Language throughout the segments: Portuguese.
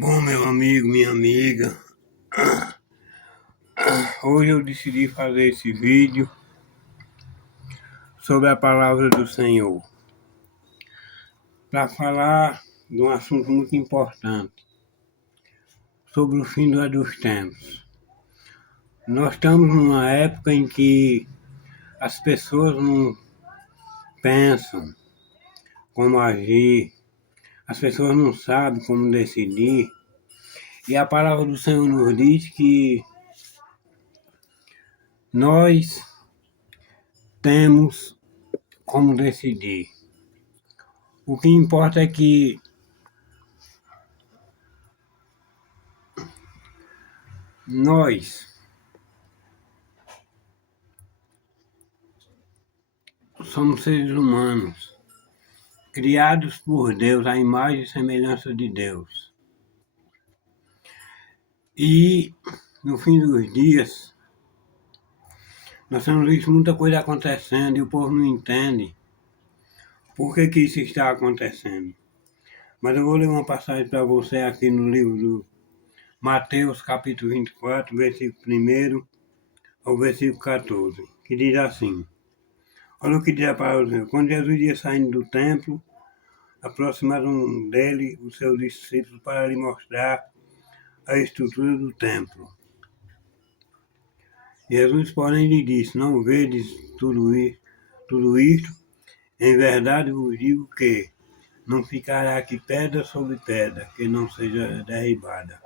Bom, meu amigo, minha amiga, hoje eu decidi fazer esse vídeo sobre a palavra do Senhor, para falar de um assunto muito importante, sobre o fim dos tempos. Nós estamos numa época em que as pessoas não pensam como agir, as pessoas não sabem como decidir, e a palavra do Senhor nos diz que nós temos como decidir. O que importa é que nós somos seres humanos, criados por Deus, à imagem e semelhança de Deus. E no fim dos dias, nós temos visto muita coisa acontecendo e o povo não entende por que isso está acontecendo. Mas eu vou ler uma passagem para você aqui no livro do Mateus, capítulo 24, versículo 1 ao versículo 14, que diz assim: olha o que diz a palavra do Senhor. Quando Jesus ia saindo do templo, aproximaram dele os seus discípulos para lhe mostrar a estrutura do templo. Jesus, porém, lhe disse: não vedes tudo isto? Em verdade vos digo que não ficará aqui pedra sobre pedra, que não seja derribada.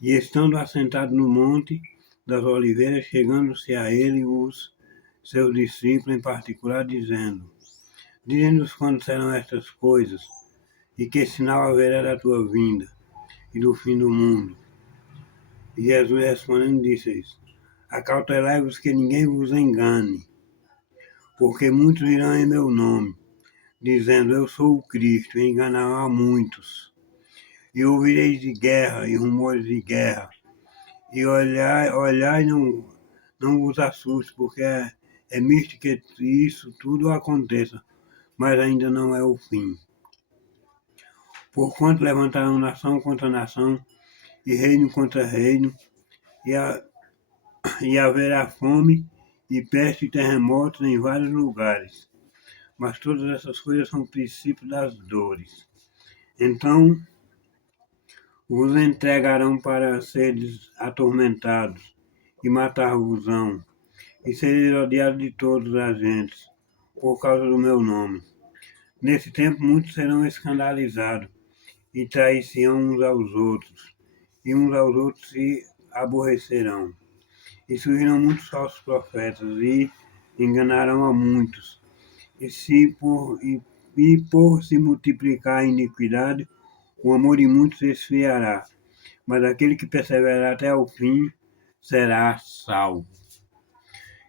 E estando assentado no monte das oliveiras, chegando-se a ele os seus discípulos em particular, dizendo: dize-nos quando serão estas coisas, e que sinal haverá da tua vinda e do fim do mundo. E Jesus respondendo disse-lhes: acautelai-vos que ninguém vos engane, porque muitos irão em meu nome, dizendo: eu sou o Cristo, e enganarão a muitos. E ouvireis de guerra e rumores de guerra, e olhai não vos assuste, porque é misto que isso tudo aconteça, mas ainda não é o fim. Porquanto levantarão nação contra nação, e reino contra reino, e haverá fome, e peste e terremotos em vários lugares. Mas todas essas coisas são princípios das dores. Então vos entregarão para seres atormentados, e matar-vos-ão, e sereis odiados de todas as gentes, por causa do meu nome. Nesse tempo muitos serão escandalizados, e trair-se-ão uns aos outros, e uns aos outros se aborrecerão. E surgirão muitos falsos profetas, e enganarão a muitos. Por se multiplicar a iniquidade, o amor de muitos se esfriará, mas aquele que perseverar até o fim será salvo.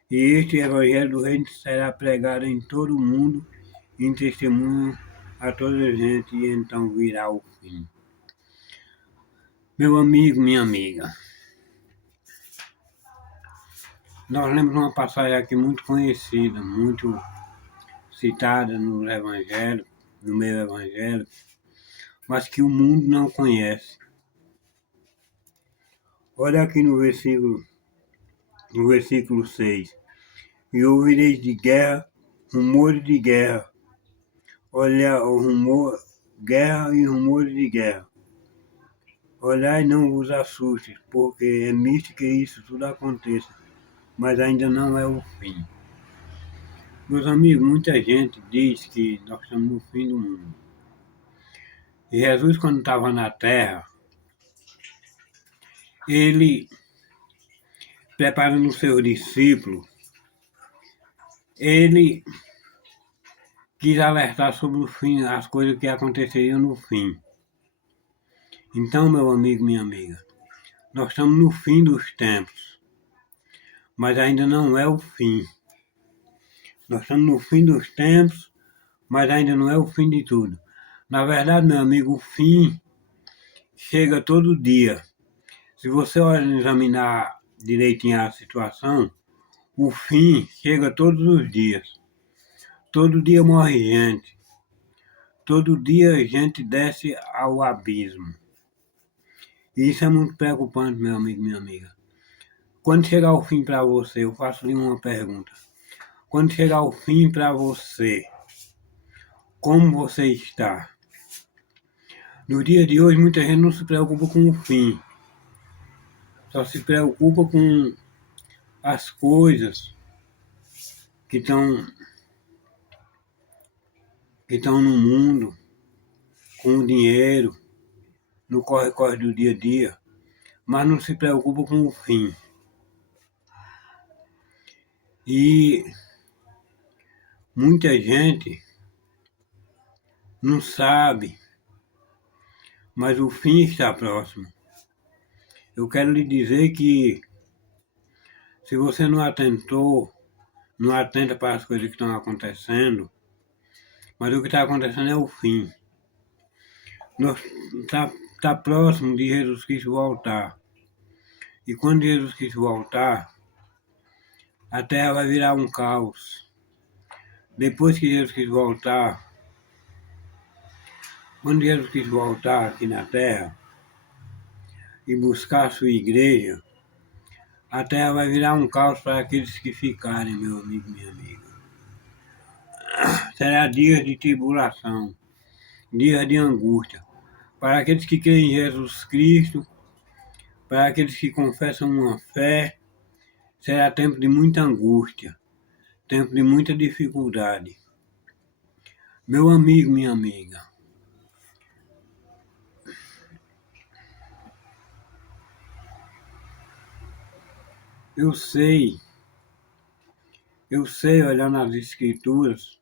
E este evangelho do reino será pregado em todo o mundo, em testemunho a toda a gente, e então virá o fim. Meu amigo, minha amiga, nós lemos uma passagem aqui muito conhecida, muito citada no Evangelho, no meio evangélico, mas que o mundo não conhece. Olha aqui no versículo 6. E ouvireis de guerra, rumores de guerra. Olha o rumor, guerra e rumores de guerra. Olhai, não vos assustes, porque é misto que isso tudo aconteça, mas ainda não é o fim. Meus amigos, muita gente diz que nós estamos no fim do mundo. E Jesus, quando estava na terra, ele, preparando os seus discípulos, ele quis alertar sobre o fim, as coisas que aconteceriam no fim. Então, meu amigo, minha amiga, nós estamos no fim dos tempos, mas ainda não é o fim. Nós estamos no fim dos tempos, mas ainda não é o fim de tudo. Na verdade, meu amigo, o fim chega todo dia. Se você examinar direitinho a situação, o fim chega todos os dias. Todo dia morre gente. Todo dia a gente desce ao abismo. E isso é muito preocupante, meu amigo, minha amiga. Quando chegar o fim para você, eu faço-lhe uma pergunta. Quando chegar o fim para você, como você está? No dia de hoje, muita gente não se preocupa com o fim. Só se preocupa com as coisas que estão no mundo, com o dinheiro, no corre-corre do dia a dia, mas não se preocupa com o fim. E muita gente não sabe, mas o fim está próximo. Eu quero lhe dizer que se você não atenta para as coisas que estão acontecendo, mas o que está acontecendo é o fim. Está próximo de Jesus Cristo voltar. E quando Jesus Cristo voltar, a terra vai virar um caos. Depois que Jesus Cristo voltar, quando Jesus Cristo voltar aqui na terra e buscar a sua igreja, a terra vai virar um caos para aqueles que ficarem, meu amigo, minha amiga. Será dias de tribulação, dias de angústia. Para aqueles que creem em Jesus Cristo, para aqueles que confessam uma fé, será tempo de muita angústia, tempo de muita dificuldade. Meu amigo, minha amiga, eu sei, olhando as escrituras,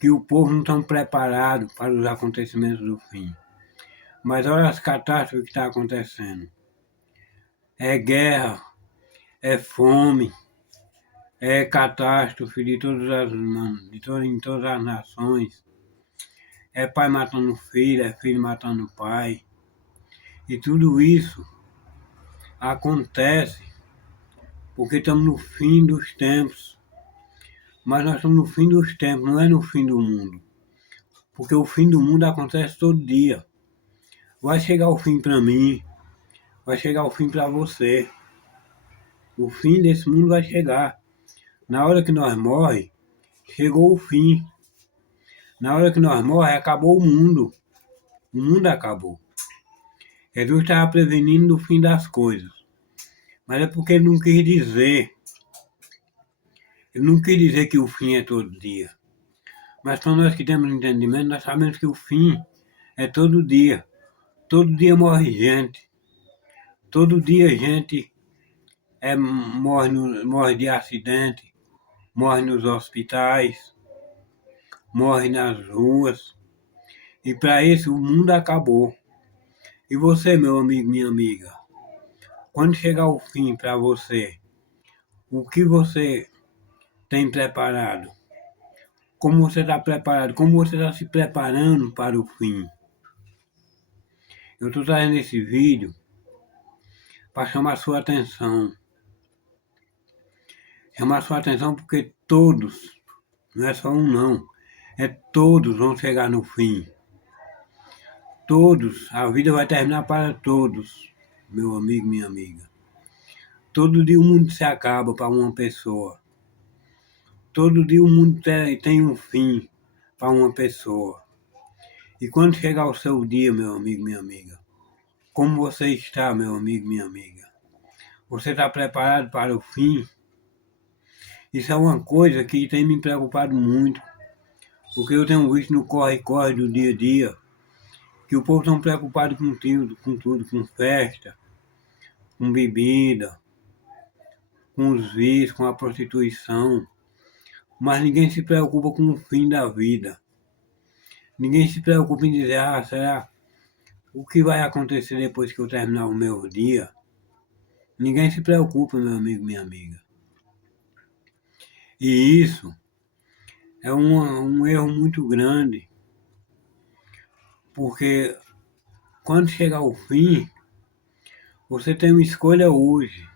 que o povo não está preparado para os acontecimentos do fim. Mas olha as catástrofes que estão acontecendo. É guerra, é fome, é catástrofe de em todas as nações. É pai matando filho, é filho matando pai. E tudo isso acontece porque estamos no fim dos tempos. Mas nós estamos no fim dos tempos, não é no fim do mundo. Porque o fim do mundo acontece todo dia. Vai chegar o fim para mim, vai chegar o fim para você. O fim desse mundo vai chegar. Na hora que nós morremos, chegou o fim. Na hora que nós morremos, acabou o mundo. O mundo acabou. Jesus estava prevenindo o fim das coisas. Mas é porque ele não quis dizer. Ele não quis dizer que o fim é todo dia. Mas para nós que temos entendimento, nós sabemos que o fim é todo dia. Todo dia morre gente. Todo dia gente morre de acidente, morre nos hospitais, morre nas ruas. E para isso o mundo acabou. E você, meu amigo, minha amiga, quando chegar o fim para você, o que você tem preparado? Como você está preparado? Como você está se preparando para o fim? Eu estou trazendo esse vídeo para chamar sua atenção. Chamar sua atenção porque todos, não é só um não, é todos vão chegar no fim. Todos, a vida vai terminar para todos, meu amigo, minha amiga. Todo dia o mundo se acaba para uma pessoa. Todo dia o mundo tem um fim para uma pessoa. E quando chegar o seu dia, meu amigo, minha amiga, como você está, meu amigo, minha amiga? Você está preparado para o fim? Isso é uma coisa que tem me preocupado muito, porque eu tenho visto no corre-corre do dia a dia, que o povo está preocupado com tudo, com festa, com bebida, com os vícios, com a prostituição, mas ninguém se preocupa com o fim da vida. Ninguém se preocupa em dizer, será o que vai acontecer depois que eu terminar o meu dia? Ninguém se preocupa, meu amigo, minha amiga. E isso é um erro muito grande, porque quando chegar o fim, você tem uma escolha hoje.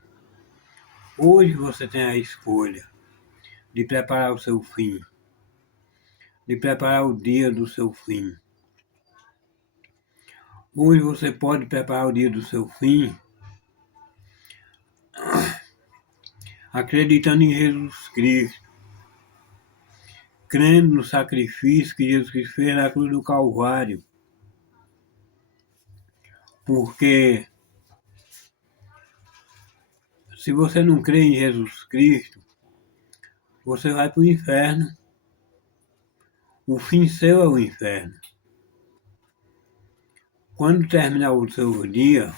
Hoje você tem a escolha de preparar o seu fim, de preparar o dia do seu fim. Hoje você pode preparar o dia do seu fim acreditando em Jesus Cristo, crendo no sacrifício que Jesus Cristo fez na cruz do Calvário. Porque se você não crê em Jesus Cristo, você vai para o inferno. O fim seu é o inferno. Quando terminar o seu dia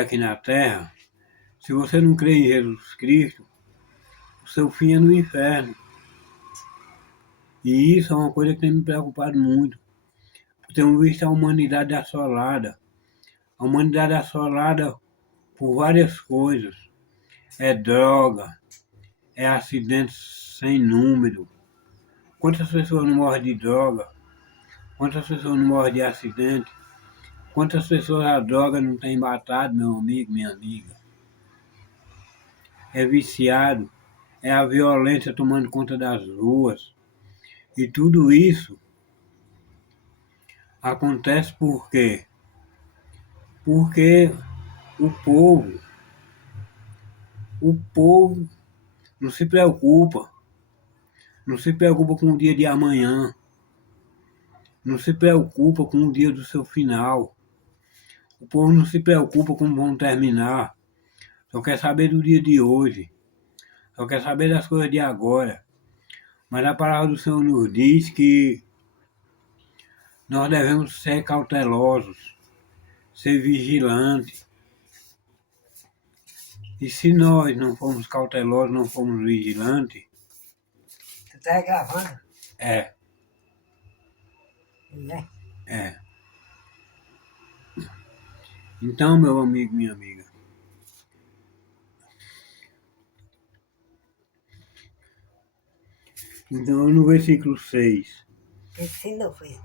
aqui na Terra, se você não crê em Jesus Cristo, o seu fim é no inferno. E isso é uma coisa que tem me preocupado muito. Tenho visto a humanidade assolada. A humanidade assolada por várias coisas. É droga, é acidentes sem número. Quantas pessoas não morrem de droga? Quantas pessoas não morrem de acidente? Quantas pessoas a droga não tem matado, meu amigo, minha amiga? É viciado, é a violência tomando conta das ruas. E tudo isso acontece por quê? Porque o povo não se preocupa. Não se preocupa com o dia de amanhã. Não se preocupa com o dia do seu final. O povo não se preocupa como vão terminar. Só quer saber do dia de hoje. Só quer saber das coisas de agora. Mas a palavra do Senhor nos diz que nós devemos ser cautelosos, ser vigilantes. E se nós não formos cautelosos, não formos vigilantes... Tu tá gravando? É. Né? É. Então, meu amigo, minha amiga, então no versículo 6, Ensinou, foi.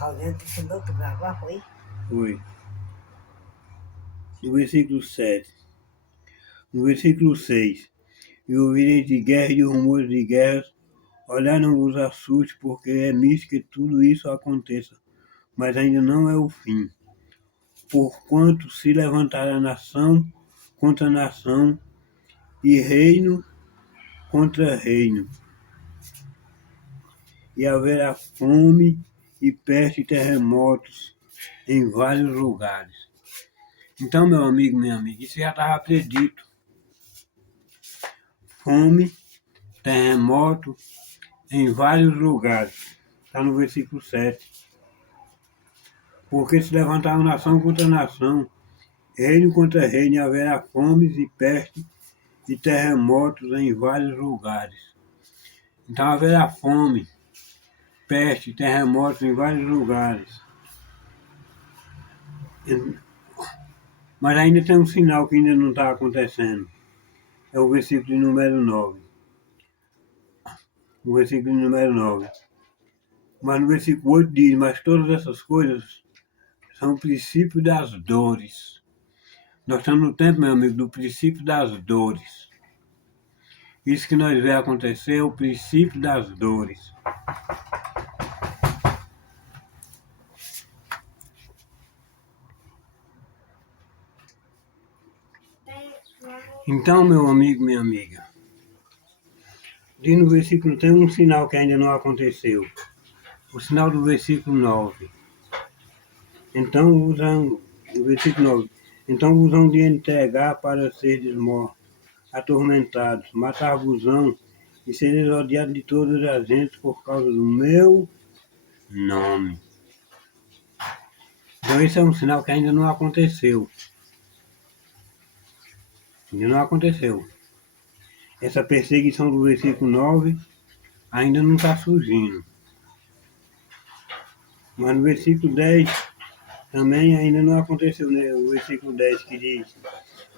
Alguém te ensinou tu gravar, foi? foi. No versículo 7, no versículo 6, e ouvireis de guerra e de rumores de guerras, olhar não vos assuste, porque é misto que tudo isso aconteça, mas ainda não é o fim. Porquanto se levantará nação contra nação, e reino contra reino, e haverá fome e peste e terremotos em vários lugares. Então, meu amigo, minha amiga, isso já estava predito. Fome, terremoto em vários lugares. Está no versículo 7. Porque se levantará nação contra nação, reino contra reino, e haverá fomes e peste e terremotos em vários lugares. Então haverá fome, peste, terremotos em vários lugares. Mas ainda tem um sinal que ainda não está acontecendo. É o versículo de número 9. O versículo de número 9. Mas no versículo 8 diz, mas todas essas coisas são o princípio das dores. Nós estamos no tempo, meu amigo, do princípio das dores. Isso que nós vemos acontecer é o princípio das dores. Então, meu amigo, minha amiga, diz no versículo, tem um sinal que ainda não aconteceu. O sinal do versículo 9. Então usam, o versículo 9. Então usam de entregar para seres mortos, atormentados, matar-vos-ão e sereis odiados de todas as gentes por causa do meu nome. Então esse é um sinal que ainda não aconteceu. Ainda não aconteceu. Essa perseguição do versículo 9 ainda não está surgindo. Mas no versículo 10 também ainda não aconteceu, né? O versículo 10 que diz: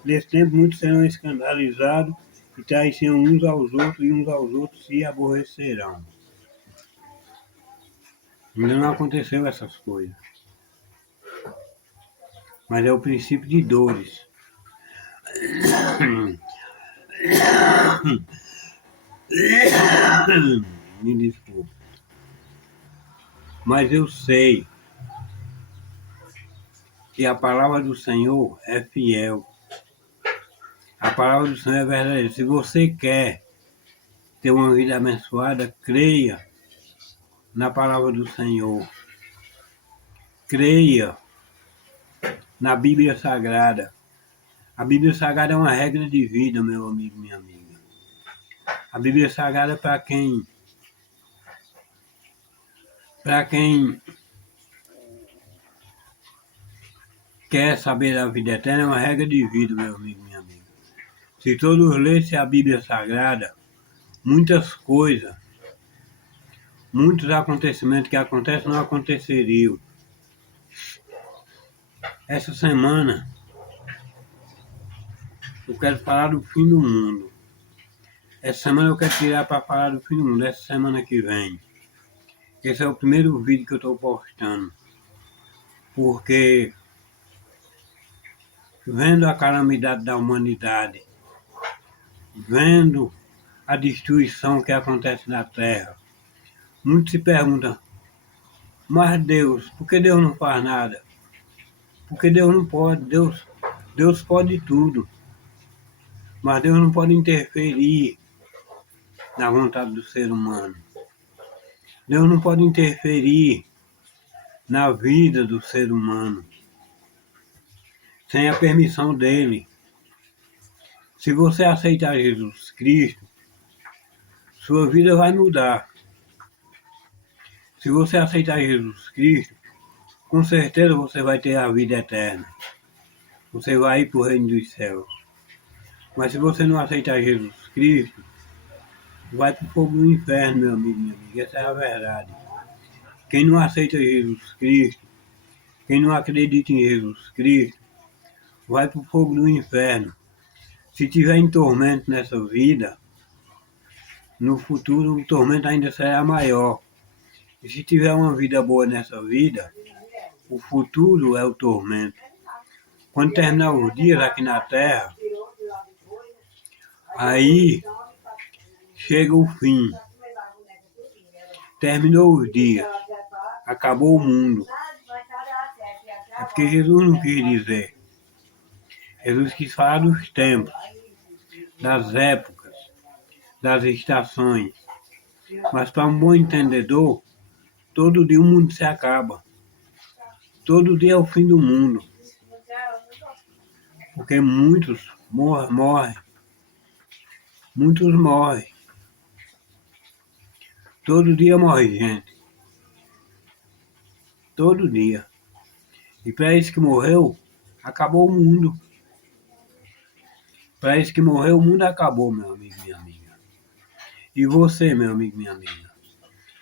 nesse tempo muitos serão escandalizados e traições uns aos outros, e uns aos outros se aborrecerão. Ainda não aconteceu essas coisas. Mas é o princípio de dores. Me desculpe. Mas eu sei que a palavra do Senhor é fiel. A palavra do Senhor é verdadeira. Se você quer ter uma vida abençoada, creia na palavra do Senhor. Creia na Bíblia Sagrada. A Bíblia Sagrada é uma regra de vida, meu amigo, minha amiga. A Bíblia Sagrada é para quem quer saber da vida eterna, é uma regra de vida, meu amigo, minha amiga. Se todos lessem a Bíblia Sagrada, muitas coisas, muitos acontecimentos que acontecem não aconteceriam. Essa semana eu quero falar do fim do mundo. Essa semana eu quero tirar para falar do fim do mundo, essa semana que vem. Esse é o primeiro vídeo que eu estou postando. Porque vendo a calamidade da humanidade, vendo a destruição que acontece na Terra, muitos se perguntam, mas Deus, por que Deus não faz nada? Porque Deus não pode, Deus pode tudo. Mas Deus não pode interferir na vontade do ser humano. Deus não pode interferir na vida do ser humano sem a permissão dele. Se você aceitar Jesus Cristo, sua vida vai mudar. Se você aceitar Jesus Cristo, com certeza você vai ter a vida eterna. Você vai ir para o reino dos céus. Mas se você não aceitar Jesus Cristo, vai para o fogo do inferno, meu amigo, minha amiga. Essa é a verdade. Quem não aceita Jesus Cristo, quem não acredita em Jesus Cristo, vai para o fogo do inferno. Se tiver em tormento nessa vida, no futuro o tormento ainda será maior. E se tiver uma vida boa nessa vida, o futuro é o tormento. Quando terminar os dias aqui na Terra, aí chega o fim. Terminou os dias. Acabou o mundo. É porque Jesus não quis dizer. Jesus quis falar dos tempos, das épocas, das estações. Mas para um bom entendedor, todo dia o mundo se acaba. Todo dia é o fim do mundo. Porque muitos morrem. Muitos morrem. Todo dia morre gente. Todo dia. E para esse que morreu, acabou o mundo. Para esse que morreu, o mundo acabou, meu amigo e minha amiga. E você, meu amigo e minha amiga,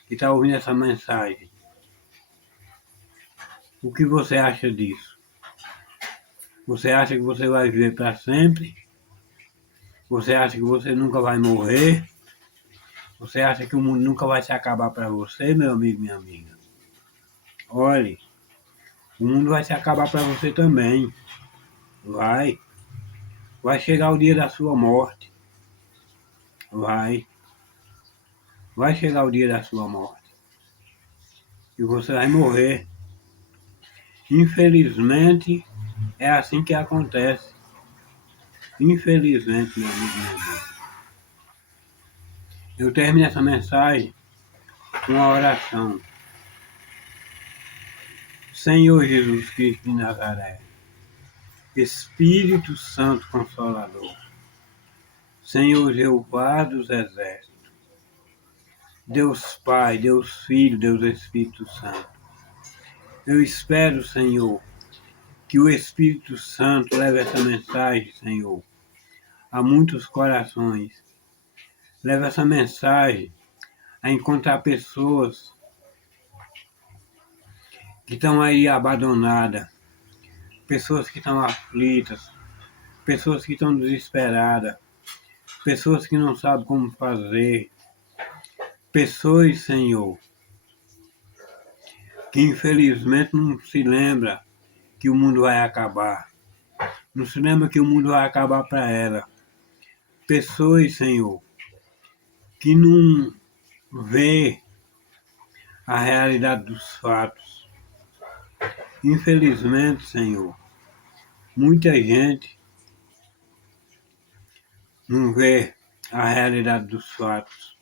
que está ouvindo essa mensagem, o que você acha disso? Você acha que você vai viver para sempre? Você acha que você nunca vai morrer? Você acha que o mundo nunca vai se acabar para você, meu amigo e minha amiga? Olhe, o mundo vai se acabar para você também. Vai. Vai chegar o dia da sua morte. Vai. Vai chegar o dia da sua morte. E você vai morrer. Infelizmente, é assim que acontece. Infelizmente, meu amigo, minha amiga. Eu termino essa mensagem com uma oração. Senhor Jesus Cristo de Nazaré, Espírito Santo Consolador, Senhor Jeová dos Exércitos, Deus Pai, Deus Filho, Deus Espírito Santo. Eu espero, Senhor, que o Espírito Santo leve essa mensagem, Senhor, a muitos corações. Leve essa mensagem a encontrar pessoas que estão aí abandonadas, pessoas que estão aflitas, pessoas que estão desesperadas, pessoas que não sabem como fazer, pessoas, Senhor, que infelizmente não se lembra que o mundo vai acabar, não se lembra que o mundo vai acabar para ela. Pessoas, Senhor, que não vê a realidade dos fatos. Infelizmente, Senhor, muita gente não vê a realidade dos fatos.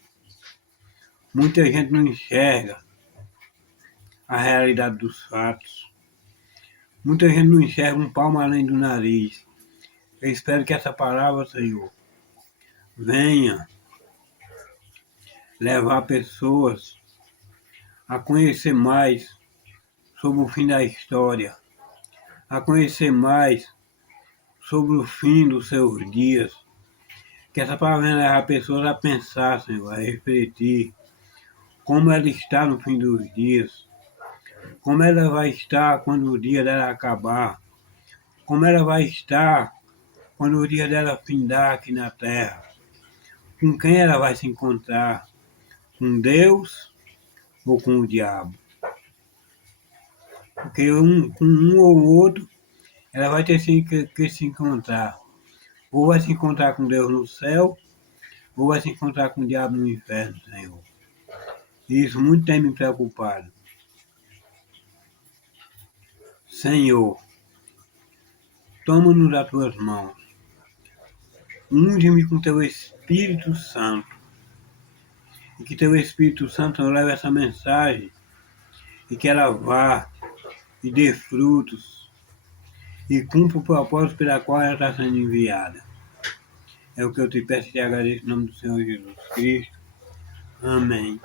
Muita gente não enxerga a realidade dos fatos. Muita gente não enxerga um palmo além do nariz. Eu espero que essa palavra, Senhor, venha levar pessoas a conhecer mais sobre o fim da história, a conhecer mais sobre o fim dos seus dias. Que essa palavra venha levar pessoas a pensar, Senhor, a refletir como ela está no fim dos dias, como ela vai estar quando o dia dela acabar, como ela vai estar quando o dia dela findar aqui na terra, com quem ela vai se encontrar, com Deus ou com o diabo. Porque com um ou outro, ela vai ter que se encontrar. Ou vai se encontrar com Deus no céu, ou vai se encontrar com o diabo no inferno, Senhor. E isso muito tem me preocupado. Senhor, toma-nos das tuas mãos. Unge-me com teu Espírito Santo. E que teu Espírito Santo leve essa mensagem e que ela vá e dê frutos e cumpra o propósito pela qual ela está sendo enviada. É o que eu te peço e te agradeço em nome do Senhor Jesus Cristo. Amém.